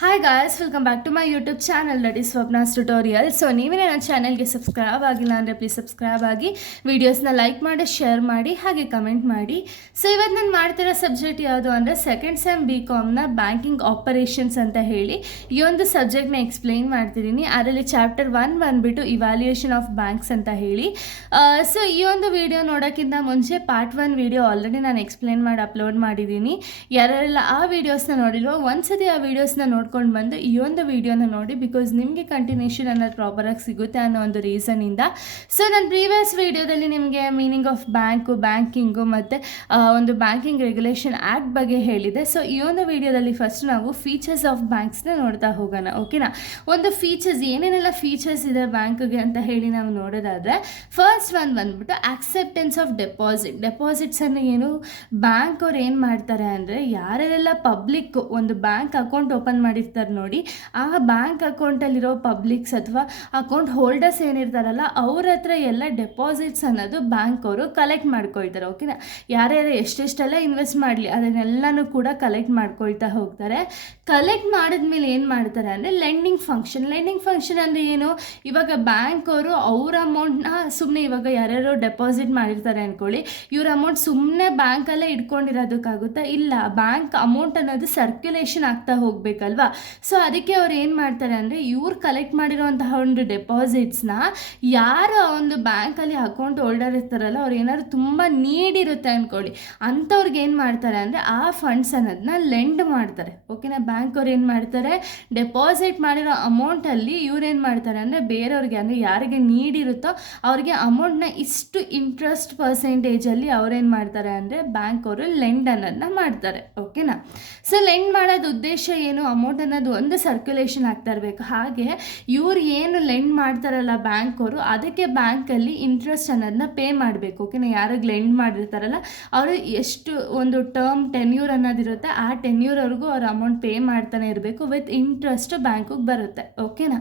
Hi guys, welcome back to my YouTube channel that is Swapna's tutorial. So ನೀವೇ ನನ್ನ ಚಾನಲ್ಗೆ subscribe ಆಗಿಲ್ಲ ಅಂದರೆ ಪ್ಲೀಸ್ ಸಬ್ಸ್ಕ್ರೈಬ್ ಆಗಿ, ವೀಡಿಯೋಸ್ನ ಲೈಕ್ ಮಾಡಿ, ಶೇರ್ ಮಾಡಿ, ಹಾಗೆ ಕಮೆಂಟ್ ಮಾಡಿ. ಸೊ ಇವತ್ತು ನಾನು ಮಾಡ್ತಿರೋ ಸಬ್ಜೆಕ್ಟ್ ಯಾವುದು ಅಂದರೆ ಸೆಕೆಂಡ್ ಸೆಮ್ BComನ ಬ್ಯಾಂಕಿಂಗ್ ಆಪರೇಷನ್ಸ್ ಅಂತ ಹೇಳಿ ಈ ಒಂದು ಸಬ್ಜೆಕ್ಟ್ನ ಎಕ್ಸ್ಪ್ಲೈನ್ ಮಾಡ್ತಿದ್ದೀನಿ. ಅದರಲ್ಲಿ ಚಾಪ್ಟರ್ 1 ಬಂದುಬಿಟ್ಟು ಇವ್ಯಾಲ್ಯೂಯೇಷನ್ ಆಫ್ ಬ್ಯಾಂಕ್ಸ್ ಅಂತ ಹೇಳಿ. ಸೊ ಈ ಒಂದು ವಿಡಿಯೋ ನೋಡೋಕ್ಕಿಂತ ಮುಂಚೆ ಪಾರ್ಟ್ 1 ವಿಡಿಯೋ ಆಲ್ರೆಡಿ ನಾನು ಎಕ್ಸ್ಪ್ಲೈನ್ ಮಾಡಿ ಅಪ್ಲೋಡ್ ಮಾಡಿದ್ದೀನಿ. ಯಾರೆಲ್ಲ ಆ ವೀಡಿಯೋಸ್ನ ನೋಡಿಲ್ವೋ ಒಂದ್ಸತಿ ಆ ವೀಡಿಯೋಸ್ನ ನೋಡ್ಕೊಂಡು ಬಂದು ಈ ಒಂದು ವಿಡಿಯೋನ ನೋಡಿ, ಬಿಕಾಸ್ ನಿಮಗೆ ಕಂಟಿನ್ಯೂಷನ್ ಅನ್ನೋದು ಪ್ರಾಪರಾಗಿ ಸಿಗುತ್ತೆ ಅನ್ನೋ ಒಂದು ರೀಸನಿಂದ. ಸೊ ನಾನು ಪ್ರೀವಿಯಸ್ ವಿಡಿಯೋದಲ್ಲಿ ನಿಮಗೆ ಮೀನಿಂಗ್ ಆಫ್ ಬ್ಯಾಂಕಿಂಗು ಮತ್ತು ಒಂದು ಬ್ಯಾಂಕಿಂಗ್ ರೆಗ್ಯುಲೇಷನ್ ಆ್ಯಕ್ಟ್ ಬಗ್ಗೆ ಹೇಳಿದೆ. ಸೊ ಈ ಒಂದು ವಿಡಿಯೋದಲ್ಲಿ ಫಸ್ಟ್ ನಾವು ಫೀಚರ್ಸ್ ಆಫ್ ಬ್ಯಾಂಕ್ಸ್ನ ನೋಡ್ತಾ ಹೋಗೋಣ. ಓಕೆನಾ, ಒಂದು ಫೀಚರ್ಸ್ ಏನೇನೆಲ್ಲ ಫೀಚರ್ಸ್ ಇದೆ ಬ್ಯಾಂಕ್ಗೆ ಅಂತ ಹೇಳಿ ನಾವು ನೋಡೋದಾದರೆ, ಫಸ್ಟ್ ಒನ್ ಬಂದ್ಬಿಟ್ಟು ಆಕ್ಸೆಪ್ಟೆನ್ಸ್ ಆಫ್ ಡೆಪಾಸಿಟ್ಸ್ ಅಂದರೆ ಏನು, ಬ್ಯಾಂಕ್ ಅವ್ರು ಏನು ಮಾಡ್ತಾರೆ ಅಂದರೆ ಯಾರೆಲ್ಲ ಪಬ್ಲಿಕ್ ಒಂದು ಬ್ಯಾಂಕ್ ಅಕೌಂಟ್ ಓಪನ್ ಮಾಡಿರ್ತಾರೆ ನೋಡಿ, ಆ ಬ್ಯಾಂಕ್ ಅಕೌಂಟಲ್ಲಿರೋ ಪಬ್ಲಿಕ್ಸ್ ಅಥವಾ ಅಕೌಂಟ್ ಹೋಲ್ಡರ್ಸ್ ಏನಿರ್ತಾರಲ್ಲ ಅವ್ರ ಹತ್ರ ಎಲ್ಲ ಡೆಪಾಸಿಟ್ಸ್ ಅನ್ನೋದು ಬ್ಯಾಂಕ್ ಅವರು ಕಲೆಕ್ಟ್ ಮಾಡ್ಕೊಳ್ತಾರೆ. ಓಕೆನಾ, ಯಾರ್ಯಾರು ಎಷ್ಟೆಷ್ಟೆಲ್ಲ ಇನ್ವೆಸ್ಟ್ ಮಾಡಲಿ ಅದನ್ನೆಲ್ಲನೂ ಕೂಡ ಕಲೆಕ್ಟ್ ಮಾಡ್ಕೊಳ್ತಾ ಹೋಗ್ತಾರೆ. ಕಲೆಕ್ಟ್ ಮಾಡಿದ್ಮೇಲೆ ಏನು ಮಾಡ್ತಾರೆ ಅಂದರೆ ಲೆಂಡಿಂಗ್ ಫಂಕ್ಷನ್ ಅಂದರೆ ಏನು, ಇವಾಗ ಬ್ಯಾಂಕ್ ಅವರು ಅವ್ರ ಅಮೌಂಟ್ನ ಸುಮ್ಮನೆ ಇವಾಗ ಯಾರ್ಯಾರು ಡೆಪಾಸಿಟ್ ಮಾಡಿರ್ತಾರೆ ಅಂದ್ಕೊಳ್ಳಿ, ಇವ್ರ ಅಮೌಂಟ್ ಸುಮ್ಮನೆ ಬ್ಯಾಂಕಲ್ಲೇ ಇಟ್ಕೊಂಡಿರೋದಕ್ಕಾಗುತ್ತಾ? ಇಲ್ಲ, ಬ್ಯಾಂಕ್ ಅಮೌಂಟ್ ಅನ್ನೋದು ಸರ್ಕ್ಯುಲೇಷನ್ ಆಗ್ತಾ ಹೋಗಬೇಕಲ್ವಾ. ಸೊ ಅದಕ್ಕೆ ಅವ್ರು ಏನು ಮಾಡ್ತಾರೆ ಅಂದರೆ ಇವ್ರು ಕಲೆಕ್ಟ್ ಮಾಡಿರೋಂತಹ ಒಂದು ಡೆಪಾಸಿಟ್ಸ್ನ ಯಾರು ಒಂದು ಬ್ಯಾಂಕಲ್ಲಿ ಅಕೌಂಟ್ ಹೋಲ್ಡರ್ ಇರ್ತಾರಲ್ಲ ಅವ್ರು ಏನಾದ್ರು ತುಂಬ ನೀಡ್ ಇರುತ್ತೆ ಅಂದ್ಕೊಳ್ಳಿ, ಅಂಥವ್ರಿಗೆ ಏನು ಮಾಡ್ತಾರೆ ಅಂದರೆ ಆ ಫಂಡ್ಸ್ ಅನ್ನೋದನ್ನ ಲೆಂಡ್ ಮಾಡ್ತಾರೆ. ಓಕೆನಾ, ಬ್ಯಾಂಕ್ ಅವ್ರು ಏನು ಮಾಡ್ತಾರೆ, ಡೆಪಾಸಿಟ್ ಮಾಡಿರೋ ಅಮೌಂಟಲ್ಲಿ ಇವ್ರೇನು ಮಾಡ್ತಾರೆ ಅಂದರೆ ಬೇರೆಯವ್ರಿಗೆ ಅಂದರೆ ಯಾರಿಗೆ ನೀಡ್ ಇರುತ್ತೋ ಅವ್ರಿಗೆ ಅಮೌಂಟ್ನ ಇಷ್ಟು ಇಂಟ್ರೆಸ್ಟ್ ಪರ್ಸೆಂಟೇಜಲ್ಲಿ ಅವ್ರೇನು ಮಾಡ್ತಾರೆ ಅಂದರೆ ಬ್ಯಾಂಕ್ ಅವರು ಲೆಂಡ್ ಅನ್ನೋದನ್ನ ಮಾಡ್ತಾರೆ. ಓಕೆನಾ, ಸೊ ಲೆಂಡ್ ಮಾಡೋದು ಉದ್ದೇಶ ಏನು, ಅಮೌಂಟ್ ಅನ್ನೋದು ಒಂದು ಸರ್ಕ್ಯುಲೇಷನ್ ಆಗ್ತಾ ಇರಬೇಕು. ಹಾಗೆ ಇವ್ರು ಏನು ಲೆಂಡ್ ಮಾಡ್ತಾರಲ್ಲ ಬ್ಯಾಂಕ್ ಅವರು, ಅದಕ್ಕೆ ಬ್ಯಾಂಕಲ್ಲಿ ಇಂಟ್ರೆಸ್ಟ್ ಅನ್ನೋದನ್ನ ಪೇ ಮಾಡಬೇಕು. ಓಕೆನಾ, ಯಾರಿಗೆ ಲೆಂಡ್ ಮಾಡಿರ್ತಾರಲ್ಲ ಅವರು ಎಷ್ಟು ಒಂದು ಟರ್ಮ್ ಟೆನ್ಯೂರ್ ಅನ್ನೋದಿರುತ್ತೆ, ಆ ಟೆನ್ಯೂರ್ವರೆಗೂ ಅವ್ರ ಅಮೌಂಟ್ ಪೇ ಮಾಡ್ತಾನೆ ಇರಬೇಕು, ವಿತ್ ಇಂಟ್ರೆಸ್ಟ್ ಬ್ಯಾಂಕಿಗೆ ಬರುತ್ತೆ. ಓಕೆನಾ,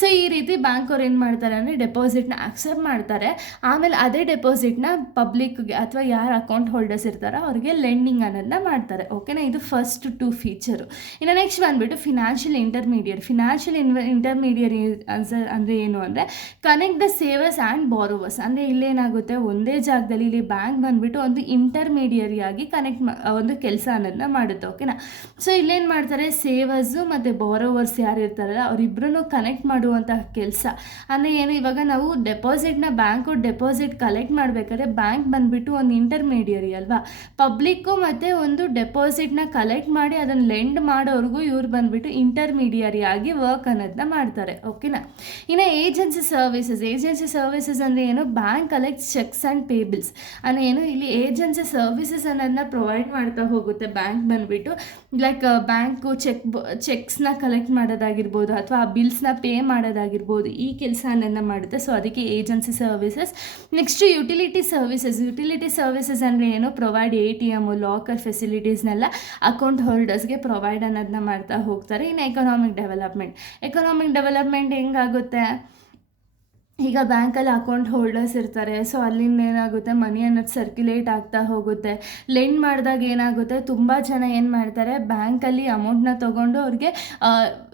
ಸೊ ಈ ರೀತಿ ಬ್ಯಾಂಕ್ ಅವ್ರು ಏನು ಮಾಡ್ತಾರೆ ಅಂದರೆ ಡೆಪಾಸಿಟ್ನ ಆಕ್ಸೆಪ್ಟ್ ಮಾಡ್ತಾರೆ. ಆಮೇಲೆ ಅದೇ ಡೆಪಾಸಿಟ್ನ ಪಬ್ಲಿಕ್ಗೆ ಅಥವಾ ಯಾರು ಅಕೌಂಟ್ ಹೋಲ್ಡರ್ಸ್ ಇರ್ತಾರೋ ಅವ್ರಿಗೆ ಲೆಂಡಿಂಗ್ ಅನ್ನೋದನ್ನ ಮಾಡ್ತಾರೆ. ಓಕೆನಾ, ಇದು ಫಸ್ಟ್ 2 ಫೀಚರು. ಇನ್ನು ನೆಕ್ಸ್ಟ್ ಬಂದುಬಿಟ್ಟು ಫಿನಾನ್ಷಿಯಲ್ ಇಂಟರ್ಮೀಡಿಯರಿ ಅಂದರೆ ಏನು ಅಂದರೆ connect the savers and borrowers. ಅಂದರೆ ಇಲ್ಲೇನಾಗುತ್ತೆ, ಒಂದೇ ಜಾಗದಲ್ಲಿ ಇಲ್ಲಿ ಬ್ಯಾಂಕ್ ಬಂದುಬಿಟ್ಟು ಒಂದು ಇಂಟರ್ಮೀಡಿಯರಿಯಾಗಿ ಒಂದು ಕೆಲಸ ಅನ್ನೋದನ್ನ ಮಾಡುತ್ತೆ. ಓಕೆನಾ, ಸೊ ಇಲ್ಲೇನು ಮಾಡ್ತಾರೆ, ಸೇವರ್ಸು ಮತ್ತು ಬಾರೋವರ್ಸ್ ಯಾರು ಇರ್ತಾರಲ್ಲ ಅವರಿಬ್ಬರೂ ಕನೆಕ್ಟ್ ಮಾಡುವಂತಹ ಕೆಲಸ. ಅಂದರೆ ಏನು, ಇವಾಗ ನಾವು ಬ್ಯಾಂಕು ಡೆಪಾಸಿಟ್ ಕಲೆಕ್ಟ್ ಮಾಡಬೇಕಾದ್ರೆ ಬ್ಯಾಂಕ್ ಬಂದುಬಿಟ್ಟು ಒಂದು ಇಂಟರ್ಮೀಡಿಯರಿ ಅಲ್ವಾ, ಪಬ್ಲಿಕ್ಕು ಮತ್ತು ಒಂದು ಡೆಪಾಸಿಟ್ನ ಕಲೆಕ್ಟ್ ಮಾಡಿ ಅದನ್ನು ಲೆಂಡ್ ಮಾಡೋರ್ಗೂ ಇವ್ರು ಬಂದುಬಿಟ್ಟು ಇಂಟರ್ಮೀಡಿಯರಿ ಆಗಿ ವರ್ಕ್ ಅನ್ನೋದನ್ನ ಮಾಡ್ತಾರೆ. ಓಕೆನಾ, ಇನ್ನು ಏಜೆನ್ಸಿ ಸರ್ವಿಸಸ್ ಅಂದರೆ ಏನು, ಬ್ಯಾಂಕ್ ಕಲೆಕ್ಟ್ ಚೆಕ್ಸ್ ಆ್ಯಂಡ್ ಪೇಬಿಲ್ಸ್ ಅಂದರೆ ಏನು, ಇಲ್ಲಿ ಏಜೆನ್ಸಿ ಸರ್ವಿಸಸ್ ಅನ್ನೋದನ್ನ ಪ್ರೊವೈಡ್ ಮಾಡ್ತಾ ಹೋಗುತ್ತೆ ಬ್ಯಾಂಕ್ ಬಂದುಬಿಟ್ಟು. ಲೈಕ್ ಬ್ಯಾಂಕು ಚೆಕ್ಸ್ನ ಕಲೆಕ್ಟ್ ಮಾಡೋದಾಗಿರ್ಬೋದು ಅಥವಾ ಆ ಬಿಲ್ಸ್ನ ಪೇ ಮಾಡೋದಾಗಿರ್ಬೋದು, ಈ ಕೆಲಸ ಅನ್ನೋದನ್ನ ಮಾಡುತ್ತೆ. ಸೊ ಅದಕ್ಕೆ agency services. Next utility services ಅಂದರೆ ಏನು, ಪ್ರೊವೈಡ್ ATM ಲಾಕರ್ ಫೆಸಿಲಿಟೀಸ್ನೆಲ್ಲ ಅಕೌಂಟ್ ಹೋಲ್ಡರ್ಸ್ಗೆ ಪ್ರೊವೈಡ್ ಅನ್ನೋದನ್ನ ಮಾಡ್ತಾ ಹೋಗ್ತಾರೆ. ಇನ್ನು ಎಕನಾಮಿಕ್ ಡೆವಲಪ್ಮೆಂಟ್ ಹೆಂಗಾಗುತ್ತೆ, ಈಗ ಬ್ಯಾಂಕಲ್ಲಿ ಅಕೌಂಟ್ ಹೋಲ್ಡರ್ಸ್ ಇರ್ತಾರೆ, ಸೊ ಅಲ್ಲಿಂದ ಏನಾಗುತ್ತೆ, ಮನಿ ಅನ್ನೋದು ಸರ್ಕ್ಯುಲೇಟ್ ಆಗ್ತಾ ಹೋಗುತ್ತೆ. ಲೆಂಡ್ ಮಾಡಿದಾಗ ಏನಾಗುತ್ತೆ, ತುಂಬ ಜನ ಏನು ಮಾಡ್ತಾರೆ, ಬ್ಯಾಂಕಲ್ಲಿ ಅಮೌಂಟ್ನ ತೊಗೊಂಡು ಅವ್ರಿಗೆ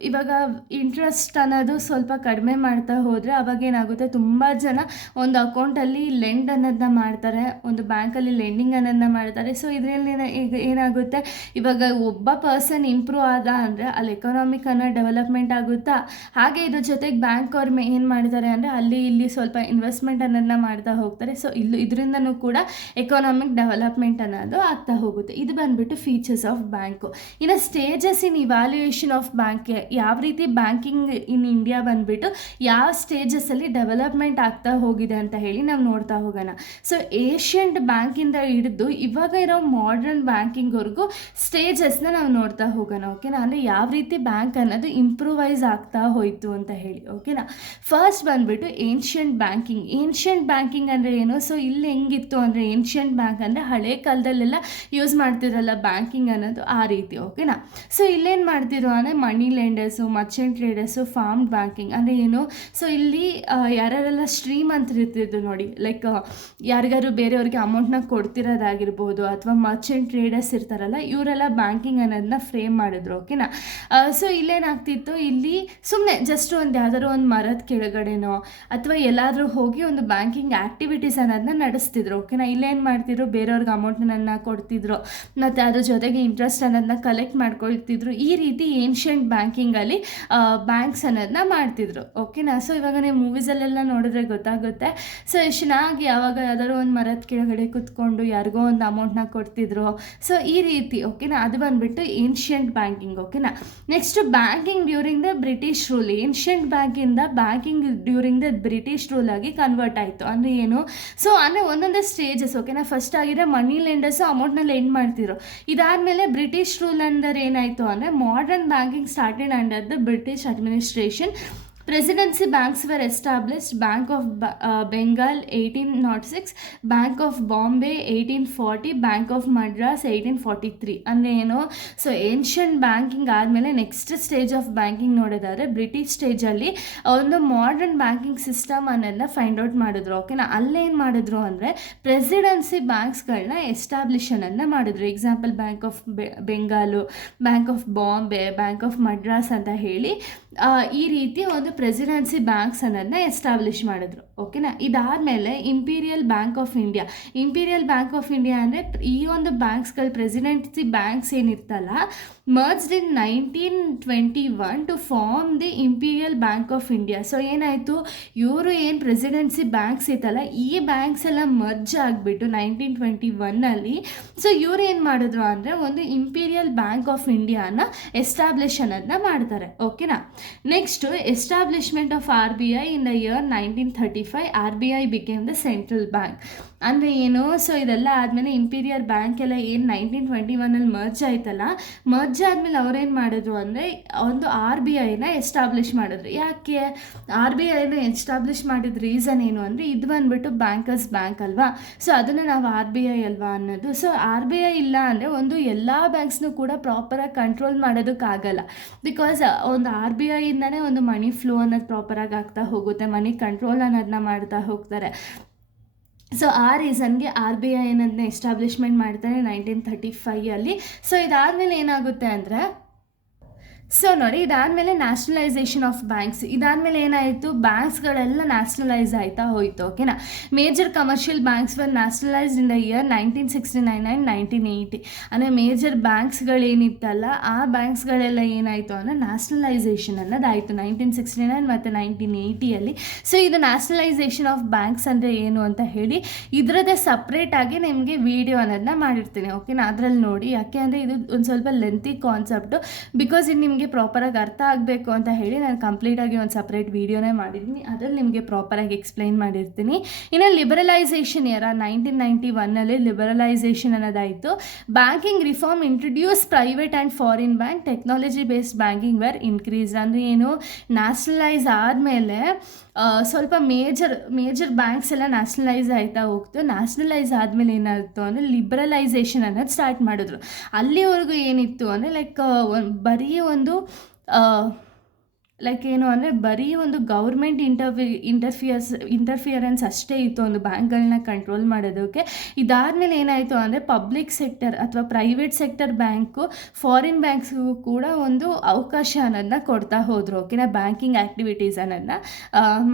ಇವಾಗ ಇಂಟ್ರೆಸ್ಟ್ ಅನ್ನೋದು ಸ್ವಲ್ಪ ಕಡಿಮೆ ಮಾಡ್ತಾ ಹೋದರೆ ಅವಾಗ ಏನಾಗುತ್ತೆ, ತುಂಬ ಜನ ಒಂದು ಅಕೌಂಟಲ್ಲಿ ಲೆಂಡ್ ಅನ್ನೋದನ್ನ ಮಾಡ್ತಾರೆ, ಒಂದು ಬ್ಯಾಂಕಲ್ಲಿ ಲೆಂಡಿಂಗ್ ಅನ್ನೋದನ್ನ ಮಾಡ್ತಾರೆ. ಸೊ ಇದರಲ್ಲಿ ಈಗ ಏನಾಗುತ್ತೆ, ಇವಾಗ ಒಬ್ಬ ಪರ್ಸನ್ ಇಂಪ್ರೂವ್ ಆದ ಅಂದರೆ ಅಲ್ಲಿ ಎಕನಾಮಿಕ್ ಅನ್ನೋ ಡೆವಲಪ್ಮೆಂಟ್ ಆಗುತ್ತಾ. ಹಾಗೆ ಇದ್ರ ಜೊತೆಗೆ ಬ್ಯಾಂಕ್ ಅವ್ರು ಏನು ಮಾಡ್ತಾರೆ ಅಂದರೆ ಇಲ್ಲಿ ಸ್ವಲ್ಪ ಇನ್ವೆಸ್ಟ್ಮೆಂಟ್ ಅನ್ನೋದನ್ನ ಮಾಡ್ತಾ ಹೋಗ್ತಾರೆ. ಸೊ ಇದರಿಂದನೂ ಕೂಡ ಎಕನಾಮಿಕ್ ಡೆವಲಪ್ಮೆಂಟ್ ಅನ್ನೋದು ಆಗ್ತಾ ಹೋಗುತ್ತೆ. ಇದು ಬಂದುಬಿಟ್ಟು ಫೀಚರ್ಸ್ ಆಫ್ ಬ್ಯಾಂಕು. ಇನ್ನು stages in evaluation of bank, ಯಾವ ರೀತಿ ಬ್ಯಾಂಕಿಂಗ್ ಇನ್ ಇಂಡಿಯಾ ಬಂದುಬಿಟ್ಟು ಯಾವ ಸ್ಟೇಜಸ್ಸಲ್ಲಿ ಡೆವಲಪ್ಮೆಂಟ್ ಆಗ್ತಾ ಹೋಗಿದೆ ಅಂತ ಹೇಳಿ ನಾವು ನೋಡ್ತಾ ಹೋಗೋಣ. ಸೊ ಏಷ್ಯಂಟ್ ಬ್ಯಾಂಕಿಂದ ಹಿಡಿದು ಇವಾಗ ಇರೋ ಮಾಡರ್ನ್ ಬ್ಯಾಂಕಿಂಗ್ವರೆಗೂ ಸ್ಟೇಜಸ್ನ ನಾವು ನೋಡ್ತಾ ಹೋಗೋಣ. ಓಕೆನಾ, ಅಂದರೆ ಯಾವ ರೀತಿ ಬ್ಯಾಂಕ್ ಅನ್ನೋದು ಇಂಪ್ರೂವೈಸ್ ಆಗ್ತಾ ಹೋಯಿತು ಅಂತ ಹೇಳಿ. ಓಕೆನಾ, ಫಸ್ಟ್ ಬಂದುಬಿಟ್ಟು ಏನ್ಷಿಯಂಟ್ ಬ್ಯಾಂಕಿಂಗ್ ಅಂದರೆ ಏನು? ಸೊ ಇಲ್ಲಿ ಹೆಂಗಿತ್ತು ಅಂದರೆ ಏನ್ಷಿಯಂಟ್ ಬ್ಯಾಂಕ್ ಅಂದರೆ ಹಳೆ ಕಾಲದಲ್ಲೆಲ್ಲ ಯೂಸ್ ಮಾಡ್ತಿರಲ್ಲ ಬ್ಯಾಂಕಿಂಗ್ ಅನ್ನೋದು, ಆ ರೀತಿ. ಓಕೆನಾ? ಸೊ ಇಲ್ಲೇನು ಮಾಡ್ತಿರೋ ಅಂದರೆ ಮನಿ lenders, Merchant traders, form banking ಅಂದರೆ ಏನು? ಸೊ ಇಲ್ಲಿ ಯಾರ್ಯಾರೆಲ್ಲ ಶ್ರೀಮಂತರಿರ್ತಿದ್ರು ನೋಡಿ, ಲೈಕ್ ಯಾರಿಗಾರು ಬೇರೆಯವ್ರಿಗೆ ಅಮೌಂಟ್ನ ಕೊಡ್ತಿರೋದಾಗಿರ್ಬೋದು, ಅಥವಾ ಮರ್ಚೆಂಟ್ ಟ್ರೇಡರ್ಸ್ ಇರ್ತಾರಲ್ಲ, ಇವರೆಲ್ಲ ಬ್ಯಾಂಕಿಂಗ್ ಅನ್ನೋದನ್ನ ಫ್ರೇಮ್ ಮಾಡಿದ್ರು. ಓಕೆನಾ? ಸೊ ಇಲ್ಲೇನಾಗ್ತಿತ್ತು, ಇಲ್ಲಿ ಸುಮ್ಮನೆ ಜಸ್ಟ್ ಒಂದು ಯಾವ್ದಾದ್ರು ಒಂದು ಮರದ ಕೆಳಗಡೆನೋ ಅಥವಾ ಎಲ್ಲಾದರೂ ಹೋಗಿ ಒಂದು ಬ್ಯಾಂಕಿಂಗ್ ಆ್ಯಕ್ಟಿವಿಟೀಸ್ ಅನ್ನೋದನ್ನ ನಡೆಸ್ತಿದ್ರು. ಓಕೆನಾ? ಇಲ್ಲೇನು ಮಾಡ್ತಿದ್ರು, ಬೇರೆಯವ್ರಿಗೆ ಅಮೌಂಟನ್ನ ಕೊಡ್ತಿದ್ರು ಮತ್ತು ಅದ್ರ ಜೊತೆಗೆ ಇಂಟ್ರೆಸ್ಟ್ ಅನ್ನೋದನ್ನ ಕಲೆಕ್ಟ್ ಮಾಡ್ಕೊಳ್ತಿದ್ರು. ಈ ರೀತಿ ಏನ್ಷಿಯಂಟ್ ಬ್ಯಾಂಕಿಂಗಲ್ಲಿ ಬ್ಯಾಂಕ್ಸ್ ಅನ್ನೋದನ್ನ ಮಾಡ್ತಿದ್ರು. ಓಕೆನಾ? ಸೊ ಇವಾಗ ನೀವು ಮೂವೀಸಲ್ಲೆಲ್ಲ ನೋಡಿದ್ರೆ ಗೊತ್ತಾಗುತ್ತೆ. ಸೊ ಎಷ್ಟು ಚೆನ್ನಾಗಿ ಯಾವಾಗ ಯಾವ್ದಾದ್ರು ಒಂದು ಮರದ ಕೆಳಗಡೆ ಕುತ್ಕೊಂಡು ಯಾರಿಗೋ ಒಂದು ಅಮೌಂಟ್ನ ಕೊಡ್ತಿದ್ರು. ಸೊ ಈ ರೀತಿ. ಓಕೆನಾ? ಅದು ಬಂದುಬಿಟ್ಟು ಏನ್ಷಿಯಂಟ್ ಬ್ಯಾಂಕಿಂಗ್. ಓಕೆನಾ? Next banking during the British rule. Ancient ಬ್ಯಾಂಕಿಂದ banking during the British rule ಆಗಿ ಕನ್ವರ್ಟ್ ಆಯಿತು. ಅಂದರೆ ಏನು? ಸೊ ಅಂದರೆ ಒಂದೊಂದೇ ಸ್ಟೇಜಸ್. ಓಕೆನಾ? ಫಸ್ಟ್ ಆಗಿದ್ರೆ ಮನಿ ಲೆಂಡರ್ಸು ಅಮೌಂಟ್ನ ಲೆಂಡ್ ಮಾಡ್ತಿದ್ರು. ಇದಾದಮೇಲೆ ಬ್ರಿಟಿಷ್ ರೂಲ್ ಅಂದರೆ ಏನಾಯಿತು ಅಂದರೆ modern banking started under the British administration. Presidency banks were established. Bank of Bengal 1806, Bank of Bombay 1840, Bank of Madras 1843. ಅಂದರೆ ಏನು? ಸೊ ಏನ್ಷಿಯಂಟ್ ಬ್ಯಾಂಕಿಂಗ್ ಆದಮೇಲೆ ನೆಕ್ಸ್ಟ್ ಸ್ಟೇಜ್ ಆಫ್ ಬ್ಯಾಂಕಿಂಗ್ ನೋಡೋದಾದರೆ ಬ್ರಿಟಿಷ್ ಸ್ಟೇಜಲ್ಲಿ ಒಂದು ಮಾಡರ್ನ್ ಬ್ಯಾಂಕಿಂಗ್ ಸಿಸ್ಟಮ್ ಅನ್ನೋದನ್ನ find out ಮಾಡಿದ್ರು. ಓಕೆನಾ? ಅಲ್ಲೇನು ಮಾಡಿದ್ರು ಅಂದರೆ ಪ್ರೆಸಿಡೆನ್ಸಿ ಬ್ಯಾಂಕ್ಸ್ಗಳನ್ನ ಎಸ್ಟಾಬ್ಲಿಷನನ್ನು ಮಾಡಿದ್ರು. Example bank of Bengal, bank of Bombay, bank of Madras ಅಂತ ಹೇಳಿ ಈ ರೀತಿ ಒಂದು ಪ್ರೆಸಿಡೆನ್ಸಿ ಬ್ಯಾಂಕ್ಸ್ ಅನ್ನೋದನ್ನ ಎಸ್ಟಾಬ್ಲಿಷ್ ಮಾಡಿದ್ರು. ಓಕೆನಾ? ಇದಾದಮೇಲೆ Imperial Bank of India. Imperial Bank of India ಅಂದರೆ ಈ ಒಂದು ಬ್ಯಾಂಕ್ಸ್ಗಳು ಪ್ರೆಸಿಡೆನ್ಸಿ ಬ್ಯಾಂಕ್ಸ್ ಏನಿರ್ತಲ್ಲ, merged in 1921 to form the Imperial Bank of India. So ಏನಾಯಿತು, ಇವರು ಏನು ಪ್ರೆಸಿಡೆನ್ಸಿ ಬ್ಯಾಂಕ್ಸ್ ಇತ್ತಲ್ಲ, ಈ ಬ್ಯಾಂಕ್ಸ್ ಎಲ್ಲ ಮರ್ಜ್ ಆಗಿಬಿಟ್ಟು 1921 ಸೊ ಇವ್ರು ಏನು ಮಾಡಿದ್ರು ಅಂದರೆ ಒಂದು ಇಂಪೀರಿಯಲ್ ಬ್ಯಾಂಕ್ ಆಫ್ ಇಂಡಿಯಾನ ಎಸ್ಟಾಬ್ಲಿಷ್ ಅನ್ನೋದನ್ನ ಮಾಡ್ತಾರೆ. ಓಕೆನಾ? Next establishment of RBI in the year 1935. RBI became the central bank. ಅಂದರೆ ಏನು? ಸೊ ಇದೆಲ್ಲ ಆದಮೇಲೆ ಇಂಪೀರಿಯಲ್ ಬ್ಯಾಂಕ್ ಎಲ್ಲ ಏನು 1921 ಮರ್ಜ್ ಆಯ್ತಲ್ಲ, ಮರ್ಜ್ ಆದಮೇಲೆ ಅವ್ರೇನು ಮಾಡಿದ್ರು ಅಂದರೆ ಒಂದು RBIನ ಎಸ್ಟಾಬ್ಲಿಷ್ ಮಾಡಿದ್ರು. ಯಾಕೆ RBIನ ಎಸ್ಟಾಬ್ಲಿಷ್ ಮಾಡಿದ ರೀಸನ್ ಏನು ಅಂದರೆ ಇದು ಬಂದುಬಿಟ್ಟು ಬ್ಯಾಂಕರ್ಸ್ ಬ್ಯಾಂಕ್ ಅಲ್ವಾ, ಸೊ ಅದನ್ನು ನಾವು RBI ಅಲ್ವಾ ಅನ್ನೋದು. ಸೊ RBI ಇಲ್ಲ ಅಂದರೆ ಒಂದು ಎಲ್ಲ ಬ್ಯಾಂಕ್ಸ್ನೂ ಕೂಡ ಪ್ರಾಪರಾಗಿ ಕಂಟ್ರೋಲ್ ಮಾಡೋದಕ್ಕಾಗಲ್ಲ. ಬಿಕಾಸ್ ಒಂದು RBIಯಿಂದನೇ ಒಂದು ಮನಿ ಫ್ಲೋ ಅನ್ನೋದು ಪ್ರಾಪರಾಗಿ ಆಗ್ತಾ ಹೋಗುತ್ತೆ, ಮನಿ ಕಂಟ್ರೋಲ್ ಅನ್ನೋದನ್ನ ಮಾಡ್ತಾ ಹೋಗ್ತಾರೆ. ಸೊ ಆ ರೀಸನ್ಗೆ RBI ಅನ್ನೋದನ್ನ ಎಸ್ಟಾಬ್ಲಿಷ್ಮೆಂಟ್ ಮಾಡ್ತಾರೆ 1935. ಸೊ ಇದಾದಮೇಲೆ ಏನಾಗುತ್ತೆ ಅಂದರೆ, ಸೊ ನೋಡಿ, ಇದಾದಮೇಲೆ ನ್ಯಾಷನಲೈಸೇಷನ್ ಆಫ್ ಬ್ಯಾಂಕ್ಸ್. ಇದಾದಮೇಲೆ ಏನಾಯಿತು, ಬ್ಯಾಂಕ್ಸ್ಗಳೆಲ್ಲ ನ್ಯಾಷನಲೈಸ್ ಆಯ್ತಾ ಹೋಯಿತು. ಓಕೆನಾ? Major commercial banks var nationalised in the year 1969 and 1980. ಅಂದರೆ ಮೇಜರ್ ಬ್ಯಾಂಕ್ಸ್ಗಳೇನಿತ್ತಲ್ಲ, ಆ ಬ್ಯಾಂಕ್ಸ್ಗಳೆಲ್ಲ ಏನಾಯಿತು ಅಂದರೆ ನ್ಯಾಷನಲೈಸೇಷನ್ ಅನ್ನೋದಾಯಿತು 1969 ಮತ್ತು 1980. ಸೊ ಇದು ನ್ಯಾಷನಲೈಸೇಷನ್ ಆಫ್ ಬ್ಯಾಂಕ್ಸ್ ಅಂದರೆ ಏನು ಅಂತ ಹೇಳಿ ಇದರದ್ದೇ ಸಪ್ರೇಟಾಗಿ ನಿಮಗೆ ವಿಡಿಯೋ ಅನ್ನೋದನ್ನ ಮಾಡಿರ್ತೀನಿ. ಓಕೆನಾ? ಅದರಲ್ಲಿ ನೋಡಿ. ಯಾಕೆ ಅಂದರೆ ಇದು ಒಂದು ಸ್ವಲ್ಪ ಲೆಂತಿ ಕಾನ್ಸೆಪ್ಟು. ಬಿಕಾಸ್ ಇದು ನಿಮಗೆ ಪ್ರಾಪರಾಗಿ ಅರ್ಥ ಆಗಬೇಕು ಅಂತ ಹೇಳಿ ನಾನು ಕಂಪ್ಲೀಟಾಗಿ ಒಂದು ಸಪ್ರೇಟ್ ವೀಡಿಯೋನೇ ಮಾಡಿದ್ದೀನಿ. ಅದರಲ್ಲಿ ನಿಮಗೆ ಪ್ರಾಪರಾಗಿ ಎಕ್ಸ್ಪ್ಲೈನ್ ಮಾಡಿರ್ತೀನಿ. ಇನ್ನು ಲಿಬರಲೈಸೇಷನ್ ಇಯರ 1991 ಲಿಬರಲೈಸೇಷನ್ ಅನ್ನೋದಾಯಿತು. Banking reform introduce private and foreign bank, technology based banking were increase. ಅಂದರೆ ಏನು, ನ್ಯಾಷನಲೈಸ್ ಆದಮೇಲೆ ಸ್ವಲ್ಪ ಮೇಜರ್ ಬ್ಯಾಂಕ್ಸ್ ಎಲ್ಲ ನ್ಯಾಷನಲೈಸ್ ಆಯ್ತಾ ಹೋಗ್ತು. ನ್ಯಾಷನಲೈಸ್ ಆದಮೇಲೆ ಏನಾಯಿತು ಅಂದರೆ ಲಿಬರಲೈಸೇಷನ್ ಅನ್ನೋದು ಸ್ಟಾರ್ಟ್ ಮಾಡಿದ್ರು. ಅಲ್ಲಿವರೆಗೂ ಏನಿತ್ತು ಅಂದರೆ ಬರೀ ಒಂದು ಏನು ಅಂದರೆ ಬರೀ ಒಂದು ಗೌರ್ಮೆಂಟ್ ಇಂಟರ್ಫಿಯರೆನ್ಸ್ ಅಷ್ಟೇ ಇತ್ತು ಒಂದು ಬ್ಯಾಂಕ್ಗಳನ್ನ ಕಂಟ್ರೋಲ್ ಮಾಡೋದಕ್ಕೆ. ಇದಾದಮೇಲೆ ಏನಾಯಿತು ಅಂದರೆ ಪಬ್ಲಿಕ್ ಸೆಕ್ಟರ್ ಅಥವಾ ಪ್ರೈವೇಟ್ ಸೆಕ್ಟರ್ ಬ್ಯಾಂಕು ಫಾರಿನ್ ಬ್ಯಾಂಕ್ಸ್ಗೂ ಕೂಡ ಒಂದು ಅವಕಾಶ ಅನ್ನೋದನ್ನ ಕೊಡ್ತಾ ಹೋದರು. ಓಕೆನಾ? ಬ್ಯಾಂಕಿಂಗ್ ಆ್ಯಕ್ಟಿವಿಟೀಸ್ ಅನ್ನೋದನ್ನ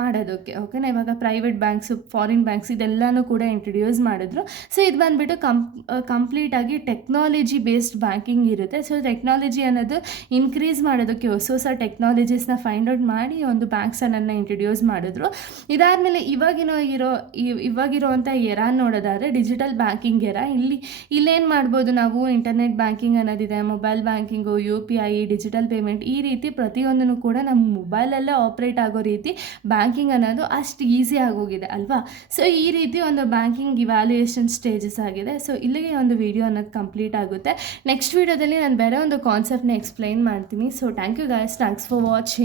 ಮಾಡೋದಕ್ಕೆ. ಓಕೆನಾ? ಇವಾಗ ಪ್ರೈವೇಟ್ ಬ್ಯಾಂಕ್ಸು, ಫಾರಿನ್ ಬ್ಯಾಂಕ್ಸ್ ಇದೆಲ್ಲನೂ ಕೂಡ ಇಂಟ್ರೊಡ್ಯೂಸ್ ಮಾಡಿದ್ರು. ಸೊ ಇದು ಬಂದುಬಿಟ್ಟು ಕಂಪ್ಲೀಟಾಗಿ ಟೆಕ್ನಾಲಜಿ ಬೇಸ್ಡ್ ಬ್ಯಾಂಕಿಂಗ್ ಇರುತ್ತೆ. ಸೊ ಟೆಕ್ನಾಲಜಿ ಅನ್ನೋದು ಇನ್ಕ್ರೀಸ್ ಮಾಡೋದಕ್ಕೆ ಹೊಸ ಟೆಕ್ನಾಲಜೀಸ್ನ ಫೈಂಡ್ ಔಟ್ ಮಾಡಿ ಒಂದು ಬ್ಯಾಂಕ್ಸ್ ಅನ್ನೋದನ್ನ ಇಂಟ್ರೊಡ್ಯೂಸ್ ಮಾಡಿದ್ರು. ಇದಾದಮೇಲೆ ಇವಾಗಿರೋವಂಥ ಎರಾ ನೋಡೋದಾದರೆ ಡಿಜಿಟಲ್ ಬ್ಯಾಂಕಿಂಗ್ ಎರಾ. ಇಲ್ಲೇನು ಮಾಡ್ಬೋದು ನಾವು, ಇಂಟರ್ನೆಟ್ ಬ್ಯಾಂಕಿಂಗ್ ಅನ್ನೋದಿದೆ, mobile banking, UPI, digital payment, ಈ ರೀತಿ ಪ್ರತಿಯೊಂದನ್ನು ಕೂಡ ನಮ್ಮ ಮೊಬೈಲಲ್ಲೇ ಆಪ್ರೇಟ್ ಆಗೋ ರೀತಿ ಬ್ಯಾಂಕಿಂಗ್ ಅನ್ನೋದು ಅಷ್ಟು ಈಸಿ ಆಗೋಗಿದೆ ಅಲ್ವಾ. ಸೊ ಈ ರೀತಿ ಒಂದು ಬ್ಯಾಂಕಿಂಗ್ ಇವ್ಯಾಲ್ಯೂಯೇಷನ್ ಸ್ಟೇಜಸ್ ಆಗಿದೆ. ಸೊ ಇಲ್ಲಿಗೆ ಒಂದು ವಿಡಿಯೋ ಅನ್ನೋದು ಕಂಪ್ಲೀಟ್ ಆಗುತ್ತೆ. ನೆಕ್ಸ್ಟ್ ವಿಡಿಯೋದಲ್ಲಿ ನಾನು ಬೇರೆ ಒಂದು ಕಾನ್ಸೆಪ್ಟ್ನ ಎಕ್ಸ್ಪ್ಲೈನ್ ಮಾಡ್ತೀನಿ. So thank you guys, thanks for watching.